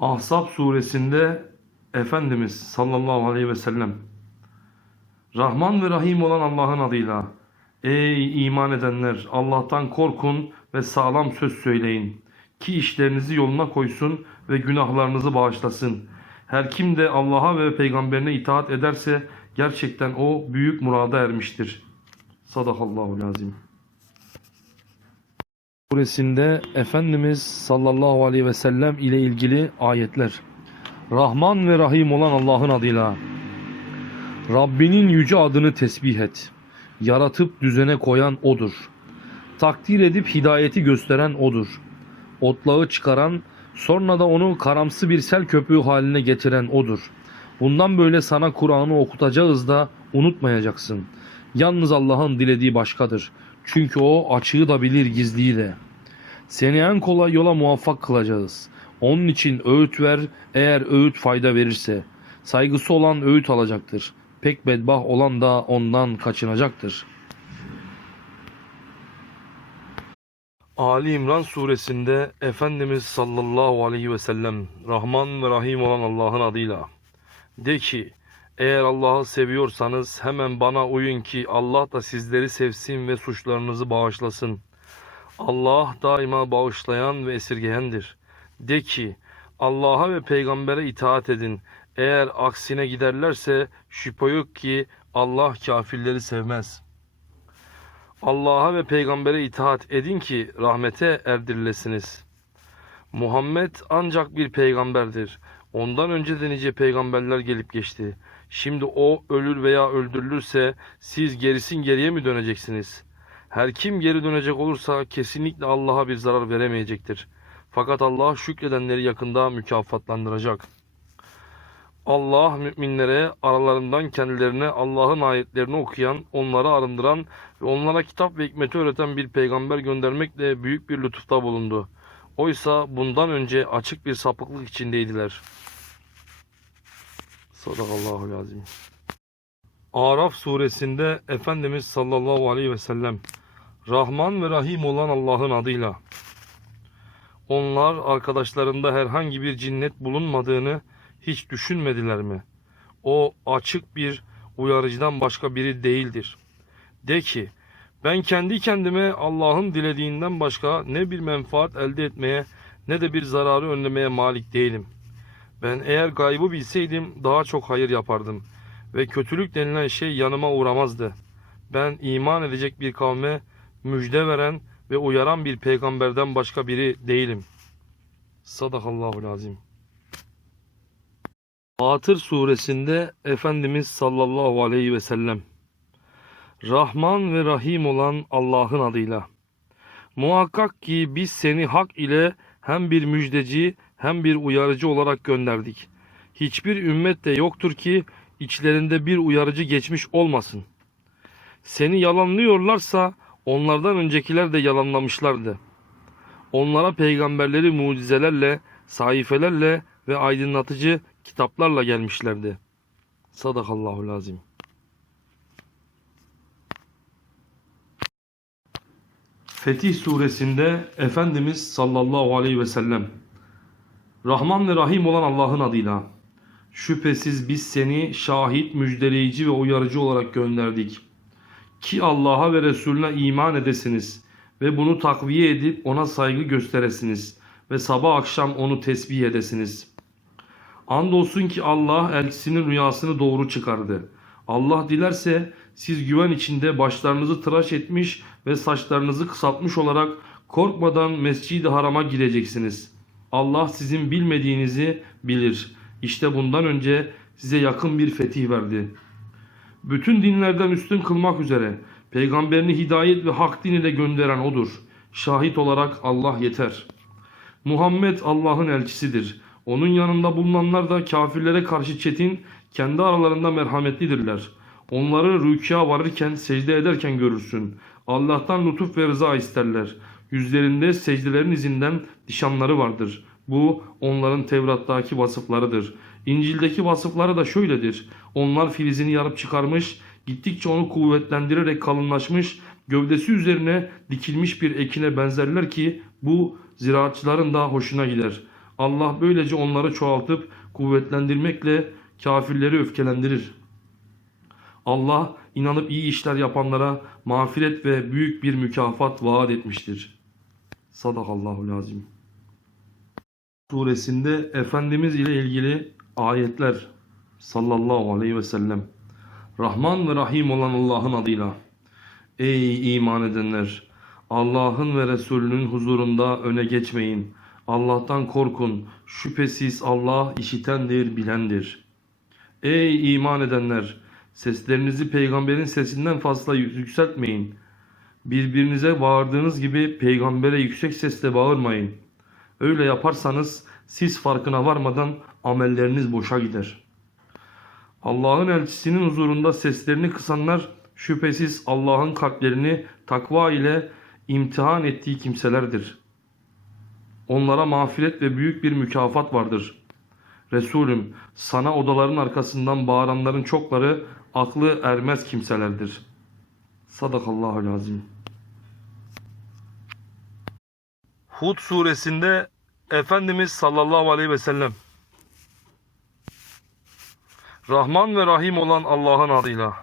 Ahzab suresinde Efendimiz sallallahu aleyhi ve sellem Rahman ve Rahim olan Allah'ın adıyla Ey iman edenler Allah'tan korkun ve sağlam söz söyleyin ki işlerinizi yoluna koysun ve günahlarınızı bağışlasın. Her kim de Allah'a ve peygamberine itaat ederse gerçekten o büyük murada ermiştir. Sadakallahu lazim. Suresinde Efendimiz sallallahu aleyhi ve sellem ile ilgili ayetler. Rahman ve Rahim olan Allah'ın adıyla. Rabbinin yüce adını tesbih et. Yaratıp düzene koyan O'dur. Takdir edip hidayeti gösteren O'dur. Otlağı çıkaran, sonra da onu karamsı bir sel köpüğü haline getiren O'dur. Bundan böyle sana Kur'an'ı okutacağız da unutmayacaksın. Yalnız Allah'ın dilediği başkadır. Çünkü O açığı da bilir gizliyi de. Seni en kolay yola muvaffak kılacağız. Onun için öğüt ver eğer öğüt fayda verirse. Saygısı olan öğüt alacaktır. Pek bedbah olan da ondan kaçınacaktır. Ali İmran suresinde Efendimiz sallallahu aleyhi ve sellem Rahman ve Rahim olan Allah'ın adıyla de ki eğer Allah'ı seviyorsanız hemen bana uyun ki Allah da sizleri sevsin ve suçlarınızı bağışlasın. Allah daima bağışlayan ve esirgeyendir. De ki Allah'a ve peygambere itaat edin. Eğer aksine giderlerse şüphe yok ki Allah kafirleri sevmez. Allah'a ve peygambere itaat edin ki rahmete erdirilesiniz. Muhammed ancak bir peygamberdir. Ondan önce de nice peygamberler gelip geçti. Şimdi o ölür veya öldürülürse siz gerisin geriye mi döneceksiniz? Her kim geri dönecek olursa kesinlikle Allah'a bir zarar veremeyecektir. Fakat Allah şükredenleri yakında mükafatlandıracak. Allah müminlere aralarından kendilerine Allah'ın ayetlerini okuyan, onları arındıran ve onlara kitap ve hikmeti öğreten bir peygamber göndermekle büyük bir lütufta bulundu. Oysa bundan önce açık bir sapıklık içindeydiler. Sadakallahu lazim. Araf suresinde Efendimiz sallallahu aleyhi ve sellem Rahman ve Rahim olan Allah'ın adıyla onlar arkadaşlarında herhangi bir cinnet bulunmadığını hiç düşünmediler mi? O açık bir uyarıcıdan başka biri değildir. De ki ben kendi kendime Allah'ın dilediğinden başka ne bir menfaat elde etmeye ne de bir zararı önlemeye malik değilim. Ben eğer gaybı bilseydim daha çok hayır yapardım ve kötülük denilen şey yanıma uğramazdı. Ben iman edecek bir kavme müjde veren ve uyaran bir peygamberden başka biri değilim. Sadakallahu lazim. Fatır suresinde Efendimiz sallallahu aleyhi ve sellem Rahman ve Rahim olan Allah'ın adıyla. Muhakkak ki biz seni hak ile hem bir müjdeci hem bir uyarıcı olarak gönderdik. Hiçbir ümmet de yoktur ki içlerinde bir uyarıcı geçmiş olmasın. Seni yalanlıyorlarsa onlardan öncekiler de yalanlamışlardı. Onlara peygamberleri mucizelerle, sayfelerle ve aydınlatıcı kitaplarla gelmişlerdi. Sadakallahu lazim. Fetih suresinde Efendimiz sallallahu aleyhi ve sellem Rahman ve Rahim olan Allah'ın adıyla Şüphesiz biz seni şahit, müjdeleyici ve uyarıcı olarak gönderdik. Ki Allah'a ve Resulüne iman edesiniz ve bunu takviye edip ona saygı gösteresiniz ve sabah akşam onu tesbih edesiniz. Andolsun ki Allah elçisinin rüyasını doğru çıkardı. Allah dilerse siz güven içinde başlarınızı tıraş etmiş ve saçlarınızı kısaltmış olarak korkmadan mescid-i harama gireceksiniz. Allah sizin bilmediğinizi bilir. İşte bundan önce size yakın bir fetih verdi. Bütün dinlerden üstün kılmak üzere peygamberini hidayet ve hak din gönderen odur. Şahit olarak Allah yeter. Muhammed Allah'ın elçisidir. Onun yanında bulunanlar da kafirlere karşı çetin, kendi aralarında merhametlidirler. Onları rükûa varırken, secde ederken görürsün. Allah'tan lütuf ve rıza isterler. Yüzlerinde secdelerin izinden nişanları vardır. Bu onların Tevrat'taki vasıflarıdır. İncil'deki vasıfları da şöyledir. Onlar filizini yarıp çıkarmış, gittikçe onu kuvvetlendirerek kalınlaşmış, gövdesi üzerine dikilmiş bir ekine benzerler ki bu ziraatçıların da hoşuna gider. Allah böylece onları çoğaltıp kuvvetlendirmekle kafirleri öfkelendirir. Allah inanıp iyi işler yapanlara mağfiret ve büyük bir mükafat vaat etmiştir. Sadakallahu lazim. Suresinde Efendimiz ile ilgili ayetler sallallahu aleyhi ve sellem. Rahman ve Rahim olan Allah'ın adıyla. Ey iman edenler! Allah'ın ve Resulünün huzurunda öne geçmeyin. Allah'tan korkun. Şüphesiz Allah işitendir, bilendir. Ey iman edenler! Seslerinizi peygamberin sesinden fazla yükseltmeyin. Birbirinize bağırdığınız gibi peygambere yüksek sesle bağırmayın. Öyle yaparsanız siz farkına varmadan amelleriniz boşa gider. Allah'ın elçisinin huzurunda seslerini kısanlar şüphesiz Allah'ın kalplerini takva ile imtihan ettiği kimselerdir. Onlara mağfiret ve büyük bir mükafat vardır. Resulüm sana odaların arkasından bağıranların çokları aklı ermez kimselerdir. Sadakallahu lazim. Hud suresinde Efendimiz sallallahu aleyhi ve sellem Rahman ve Rahim olan Allah'ın adıyla.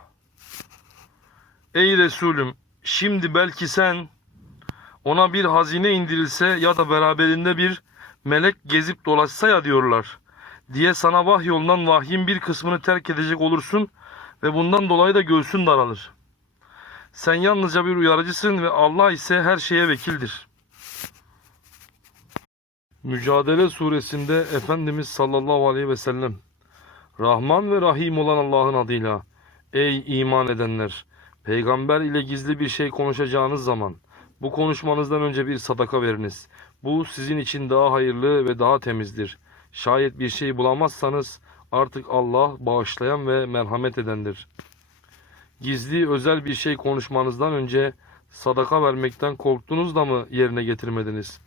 Ey Resulüm şimdi belki sen ona bir hazine indirilse ya da beraberinde bir melek gezip dolaşsa ya diyorlar diye sana vahyolundan vahyin bir kısmını terk edecek olursun ve bundan dolayı da göğsün daralır. Sen yalnızca bir uyarıcısın ve Allah ise her şeye vekildir. Mücadele suresinde Efendimiz sallallahu aleyhi ve sellem Rahman ve Rahim olan Allah'ın adıyla Ey iman edenler! Peygamber ile gizli bir şey konuşacağınız zaman bu konuşmanızdan önce bir sadaka veriniz. Bu sizin için daha hayırlı ve daha temizdir. Şayet bir şey bulamazsanız artık Allah bağışlayan ve merhamet edendir. Gizli özel bir şey konuşmanızdan önce sadaka vermekten korktunuz da mı yerine getirmediniz?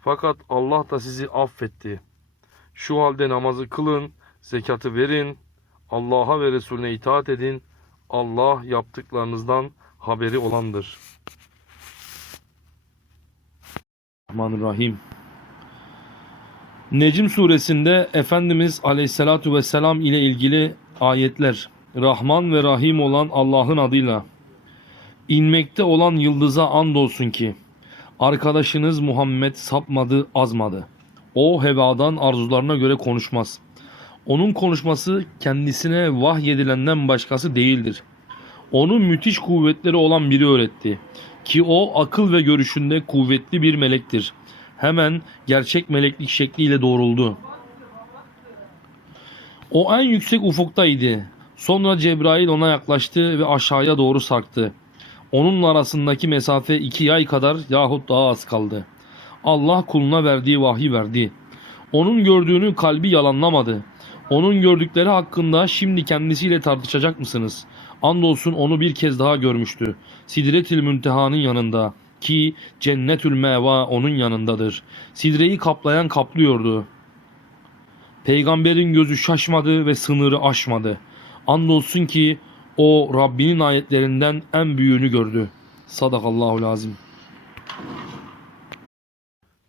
Fakat Allah da sizi affetti. Şu halde namazı kılın, zekatı verin, Allah'a ve Resulüne itaat edin. Allah yaptıklarınızdan haberi olandır. Rahmanirrahim. Necim suresinde Efendimiz Aleyhisselatu Vesselam ile ilgili ayetler Rahman ve Rahim olan Allah'ın adıyla inmekte olan yıldıza andolsun ki arkadaşınız Muhammed sapmadı azmadı. O hevadan arzularına göre konuşmaz. Onun konuşması kendisine vahyedilenden başkası değildir. Onun müthiş kuvvetleri olan biri öğretti. Ki o akıl ve görüşünde kuvvetli bir melektir. Hemen gerçek meleklik şekliyle doğruldu. O en yüksek ufuktaydı. Sonra Cebrail ona yaklaştı ve aşağıya doğru sarktı. Onunla arasındaki mesafe iki yay kadar yahut daha az kaldı. Allah kuluna verdiği vahyi verdi. Onun gördüğünü kalbi yalanlamadı. Onun gördükleri hakkında şimdi kendisiyle tartışacak mısınız? Andolsun onu bir kez daha görmüştü. Sidretül Münteha'nın yanında ki Cennetül Meva onun yanındadır. Sidreyi kaplayan kaplıyordu. Peygamberin gözü şaşmadı ve sınırı aşmadı. Andolsun ki o Rabbinin ayetlerinden en büyüğünü gördü. Sadakallahu lazim.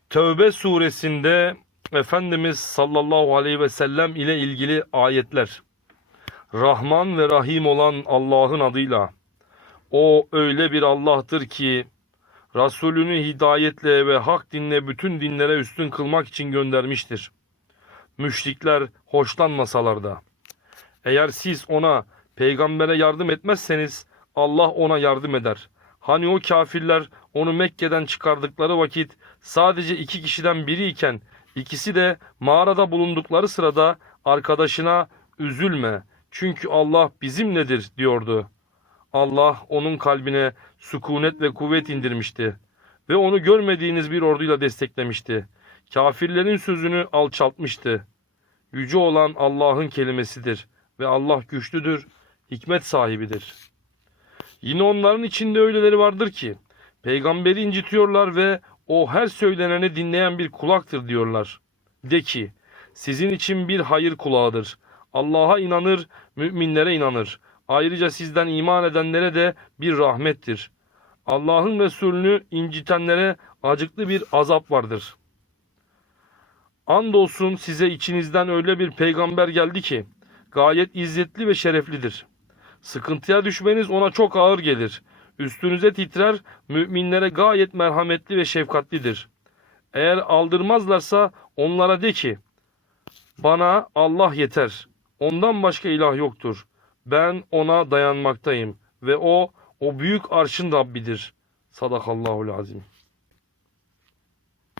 Tövbe suresinde Efendimiz sallallahu aleyhi ve sellem ile ilgili ayetler. Rahman ve Rahim olan Allah'ın adıyla. O öyle bir Allah'tır ki Resulünü hidayetle ve hak dinle bütün dinlere üstün kılmak için göndermiştir. Müşrikler hoşlanmasalar da. Eğer siz ona peygambere yardım etmezseniz Allah ona yardım eder. Hani o kafirler onu Mekke'den çıkardıkları vakit sadece iki kişiden biriyken ikisi de mağarada bulundukları sırada arkadaşına üzülme çünkü Allah bizimledir diyordu. Allah onun kalbine sükunet ve kuvvet indirmişti ve onu görmediğiniz bir orduyla desteklemişti. Kafirlerin sözünü alçaltmıştı. Yüce olan Allah'ın kelimesidir ve Allah güçlüdür, hikmet sahibidir. Yine onların içinde öyleleri vardır ki peygamberi incitiyorlar ve o her söyleneni dinleyen bir kulaktır diyorlar. De ki sizin için bir hayır kulağıdır. Allah'a inanır, müminlere inanır. Ayrıca sizden iman edenlere de bir rahmettir. Allah'ın Resulünü incitenlere acıklı bir azap vardır. Andolsun size içinizden öyle bir peygamber geldi ki gayet izzetli ve şereflidir. Sıkıntıya düşmeniz ona çok ağır gelir. Üstünüze titrer, müminlere gayet merhametli ve şefkatlidir. Eğer aldırmazlarsa onlara de ki, bana Allah yeter. Ondan başka ilah yoktur. Ben ona dayanmaktayım ve o, o büyük arşın Rabbidir. Sadakallahul azim.